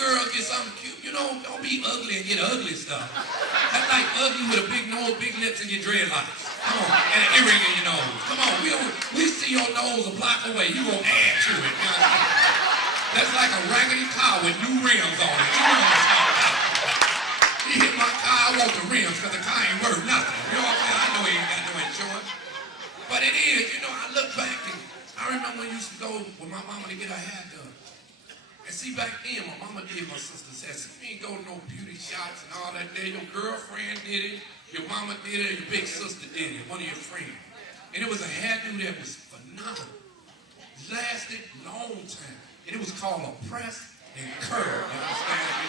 girl get something cute, you know, don't be ugly and get ugly stuff. That's like ugly with a big nose, big lips, and your dreadlocks. Come on, and an earring in your nose. Come on, we see your nose a block away. You gonna add to it. You know what I'm saying? That's like a raggedy car with new rims on it. You know what I'm talking about? He hit my car, I want the rims because the car ain't worth nothing. You know what I'm saying? I know he ain't got no insurance. But it is, you know, I look back and I remember when I used to go with my mama to get her hair done. And see, back then, my mama did, my sister said, see, you ain't go to no beauty shops and all that there. Your girlfriend did it, your mama did it, your big sister did it, one of your friends. And it was a hairdo that was phenomenal. It lasted a long time. And it was called a press and curl. You understand me?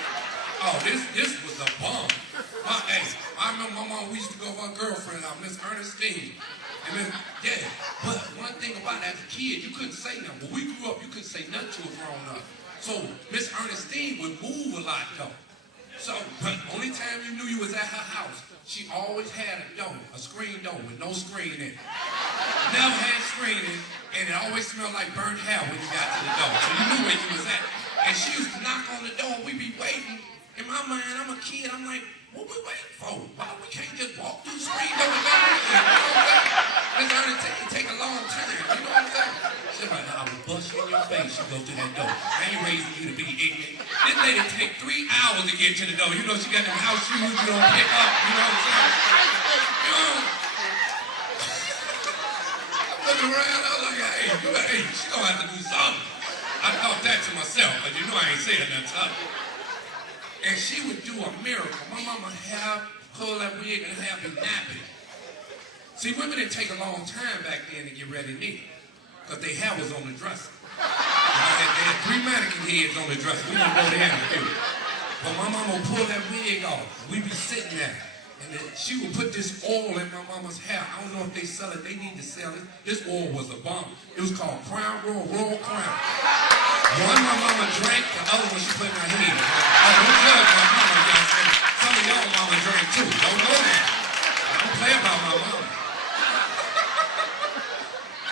Oh, this was a bomb. I remember my mom, we used to go with our girlfriend out, Miss Ernestine. And then, yeah, but one thing about it, as a kid, you couldn't say nothing. When we grew up, you couldn't say nothing to a grown-up. So Miss Ernestine would move a lot though. So, but only time you knew you was at her house, she always had a door, a screen door with no screen in it. Never had screen in it, and it always smelled like burnt hair when you got to the door. So you knew where you was at. And she used to knock on the door, and we'd be waiting. In my mind, I'm a kid, I'm like, what we waiting for? Why we can't just walk through the screen door and go in? You know what I'm saying? Miss Ernestine take a long time, you know what I'm saying? She's like, I will bust you in your face, you go to that door. I ain't raising you to be ignorant. This lady take 3 hours to get to the door. You know she got them house shoes you don't pick up, you know what I'm saying? You know? I'm looking around, I was like, hey, she gonna have to do something. I thought that to myself, but you know I ain't saying that to her. And she would do a miracle. My mama have pull that wig and have me napping. See, women didn't take a long time back then to get ready neither, because their hair was on the dresser. They had 3 mannequin heads on the dresser. We don't go there in a few. But my mama would pull that wig off. We be sitting there. And then she would put this oil in my mama's hair. I don't know if they sell it. They need to sell it. This oil was a bomb. It was called Crown Royal Crown. One my mama drank, the other one she put in her head. Oh, don't judge my mama, you know. Some of y'all mama drink too. Don't know that. I don't play about my mama.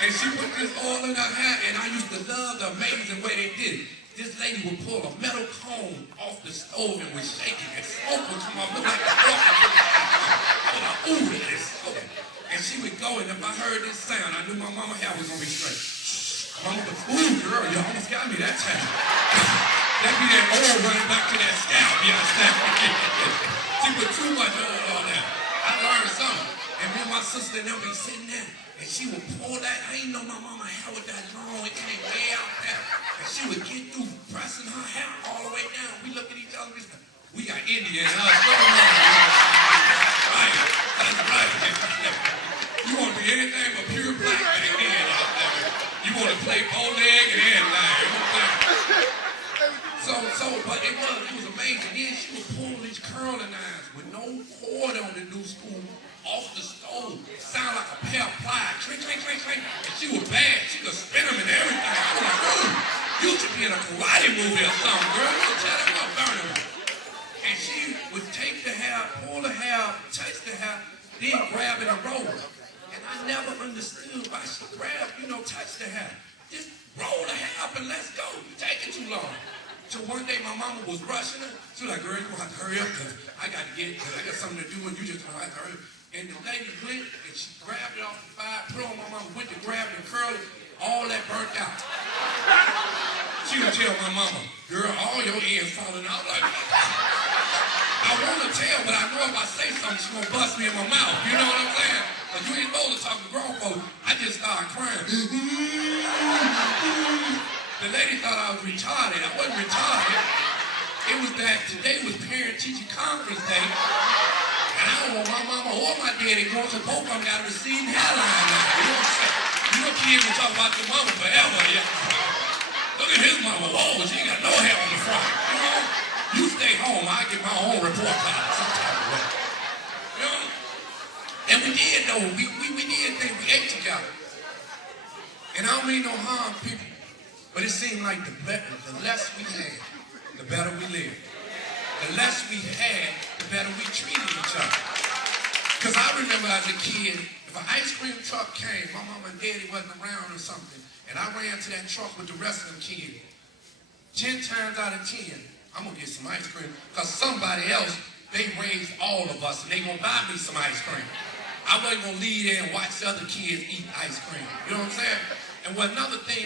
And she put this oil in her hair, and I used to love the amazing way they did it. This lady would pull a metal cone off the stove and would shake it, and smoke would come off, look like a smoke. I was like, ooh, look at this smoke. And she would go, and if I heard this sound, I knew my mama hair was gonna be straight. Mama was, ooh, girl, you almost got me that time. That be that oil running back to that scalp, you understand? She put too much oil on that. I learned something. And me and my sister and them be sitting there, and she would pull that. I didn't know my mama hair was that long. It came way out there. And she would get through pressing her hair all the way down. We look at each other, we got Indian in us. Right, that's right. You want to be anything but pure black back then out there. You want to play bow leg and everything. But it was amazing. Then she would pull these curling irons with no cord on the new school off the stove. Sound like a pair of pliers. Clink, clink, clink, clink. And she was bad. She could spin them and everything. I was like, ooh, you should be in a karate movie or something, girl. You tell them about burning them. And she would take the hair, pull the hair, touch the hair, then grab it and roll it. And I never understood why she grabbed, touch the hair. Just roll the hair up and let's go. You taking too long. So one day my mama was rushing her. She was like, girl, you're going to have to hurry up because I got something to do and you just going to have to hurry up. And the lady blinked and she grabbed it off the fire, put it on my mama, went to grab it and curl it, all that burnt out. She would tell my mama, girl, all your ends falling out. Like, I want to tell, but I know if I say something, she's going to bust me in my mouth. You know what I'm saying? But you ain't supposed to talk to grown folks. I just started crying. The lady thought I was retarded. I wasn't retarded. It was that today was parent-teacher conference day. And I don't want my mama or my daddy going, so both of them got to receive hairline now. You know what I'm saying? You know kids will talk about your mama forever. Yeah. Look at his mama. Whoa, she ain't got no hair on the front. You know? You stay home, I get my own report card some type of way. You know? And we did though. We did things. We ate together. And I don't mean no harm, people. But it seemed like the less we had, the better we lived. The less we had, the better we treated each other. Because I remember as a kid, if an ice cream truck came, my mama and daddy wasn't around or something, and I ran to that truck with the rest of them kids, 10 times out of 10, I'm going to get some ice cream. Because somebody else, they raised all of us, and they going to buy me some ice cream. I wasn't going to leave there and watch other kids eat ice cream. You know what I'm saying? And another thing